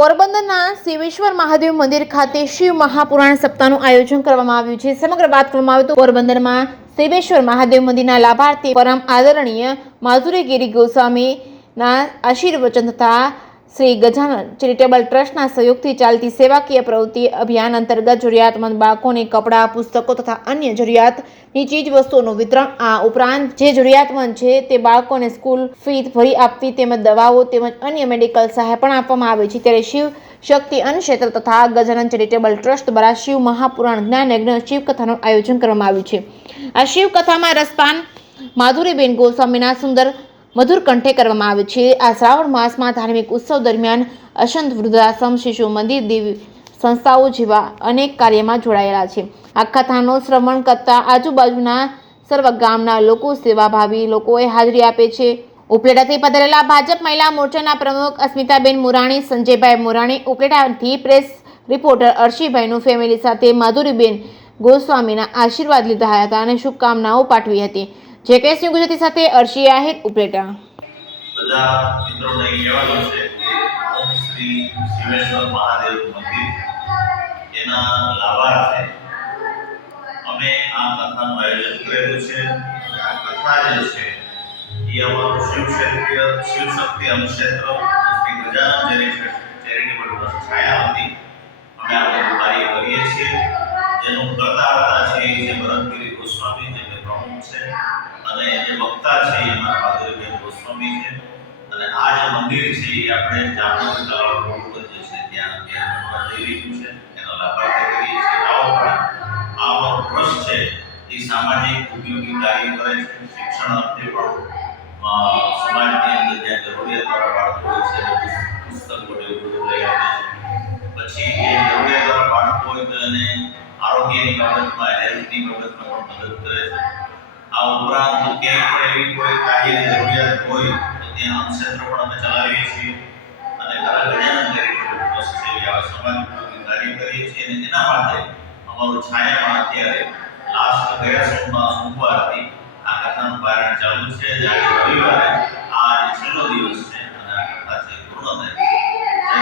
પોરબંદરના શિવેશ્વર મહાદેવ મંદિર ખાતે શિવ મહાપુરાણ સપ્તાહનું આયોજન કરવામાં આવ્યું છે। સમગ્ર વાત કરવામાં આવે તો પોરબંદરમાં શિવેશ્વર મહાદેવ મંદિરના લાભાર્થી પરમ આદરણીય માધુરી ગિરી ગોસ્વામીના આશીર્વચન તથા શ્રી ગજાનન ચેરિટેબલ ટ્રસ્ટના સહયોગથી ચાલતી સેવાકીય પ્રવૃત્તિ અભિયાન અંતર્ગત જરૂરિયાતમંદ બાળકોને કપડાં, પુસ્તકો તથા અન્ય જરૂરિયાતની ચીજ વસ્તુઓનું વિતરણ, આ ઉપરાંત જે જરૂરિયાતમંદ છે તે બાળકોને સ્કૂલ ફી ભરી આપવી તેમજ દવાઓ તેમજ અન્ય મેડિકલ સહાય પણ આપવામાં આવે છે। ત્યારે શિવ શક્તિ અન્ન ક્ષેત્ર તથા ગજાનન ચેરિટેબલ ટ્રસ્ટ દ્વારા શિવ મહાપુરાણ જ્ઞાન યજ્ઞ શિવકથાનું આયોજન કરવામાં આવ્યું છે। આ શિવકથામાં રસપાન માધુરીબેન ગોસ્વામીના સુંદર મધુર કંઠે કરવામાં આવે છે। આ શ્રાવણ માસમાં ધાર્મિક ઉત્સવ દરમિયાન અસંત વૃદ્ધાશ્રમ, શિશુ મંદિર, દેવી સંસ્થાઓ જેવા અનેક કાર્યમાં જોડાયેલા છે। આ કથાનો શ્રવણ કરતા આજુબાજુના સર્વ ગામના લોકો, સેવાભાવી લોકોએ હાજરી આપે છે। ઉપલેટાથી પધારેલા ભાજપ મહિલા મોરચાના પ્રમુખ અસ્મિતાબેન મોરાણી, સંજયભાઈ મોરાણી, ઉપલેટાથી પ્રેસ રિપોર્ટર અર્શીભાઈનું ફેમિલી સાથે માધુરીબેન ગોસ્વામીના આશીર્વાદ લીધા હતા અને શુભકામનાઓ પાઠવી હતી। જેકેએસ ન્યૂઝ ગુજરાતી સાથે અર્શી આહિર, ઉપલેટા। બધા મિત્રોને કહેવાનું છે કે ઓમ શ્રી શિવેશ્વર મહાદેવ મંદિર એના લાભાર્થે અમે આ કથાનું આયોજન કરેલું છે। આ કથા જે છે એ અમારું શિવશક્તિ અન્ન ક્ષેત્ર શ્રી ગજાનન ચેરિટેબલ ટ્રસ્ટ છાયાવતી અમે આ બધું કાર્ય કરીએ છીએ, જેનું કરતા હતા છે જે ભરતગીરી ગોસ્વામી જે પ્રમુખ છે અને જે વક્તા છે એમાં માધુરીબેન ગોસ્વામી છે। અને આ જે મંદિર છે એ આપણે જામનગર તળાવ રોડ પર જે છે ત્યાં જઈ રહ્યું છે, એનો લાભાર્થી કરીએ છીએ। આ ઉપરાંત આ અમારો ટ્રસ્ટ છે એ સામાજિક ઉપયોગી કાર્ય કરે છે, શિક્ષણ અર્થે પણ સમાજની અંદર જ્યાં જરૂરિયાતવાળા બાળકો હોય છે પુસ્તકો એવું લઈ આપે છે। પછી એ જરૂરિયાતવાળા બાળકો હોય તો એને આરોગ્યની બાબતમાં, હેલ્થની બાબતમાં પણ મદદ કરે છે। આ ઉપરાંત ક્યાંય પણ એવી કોઈ કાર્યની જરૂરિયાત હોય તો ત્યાં અન્ન ક્ષેત્ર પણ અમે ચલાવીએ છીએ અને ગજાનન ચેરિટેબલ ટ્રસ્ટ છે એ આવા સમાજ ઉપયોગી કાર્ય કરીએ છીએ। અને એના માટે અમારું છાયામાં અત્યારે લાસ્ટ ગયા સોમવારથી આ કથાનું પારાયણ ચાલુ છે। આજે રવિવારે આ છેલ્લો દિવસ